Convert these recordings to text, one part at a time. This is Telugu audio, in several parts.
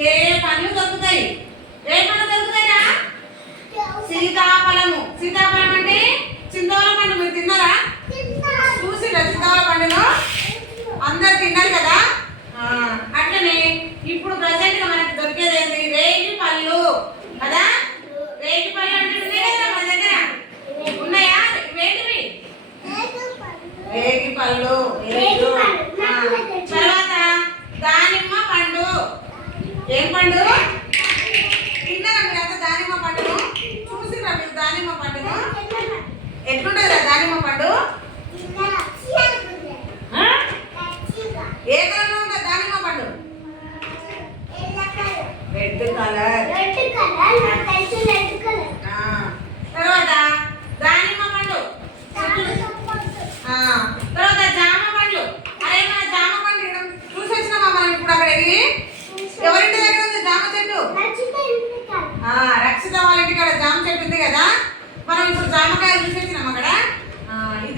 ఏ పండ్లు దొరుకుతాయి? ఏ పండ్లు దొరుకుతాయిరా సీతాఫలము. సీతాఫలం అంటే చింతవల పండు. మీరు తిన్నారా? చూసిరా చింతవల పండును? అందరు తిన్నారు కదా? అట్లనే ఇప్పుడు ప్రజెంట్గా మనకి దొరికేది ఏంటి రేగి పళ్ళు. కదా? రేగి పళ్ళు అంటే ఉన్నాయి కదా మన దగ్గర? ఉన్నాయా? వేటివి రేగి పళ్ళు. తర్వాత పండు ఏం పండు తిన్నారా మీరు అంతా దానిమ్మ పండును చూసిరా మీరు దానిమ్మ పండును ఎట్లుంటదిరా దానిమ్మ పండు? ఏ కలర్లో ఉంటుంది దానిమ్మ పండు? Red colour. ఆ, తర్వాత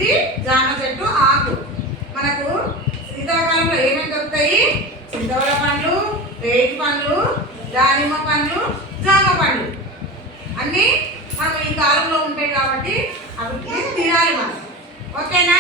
ఇది జామ చెట్టు ఆకు. మనకు శీతాకాలంలో ఏమేమి దొరుకుతాయి? చింతవల పండ్లు రేగి పండ్లు దానిమ్మ పండ్లు జామ పండ్లు. అన్నీ మనం ఈ కాలంలో ఉంటాయి కాబట్టి అవి తినాలి మనం. ఓకేనా?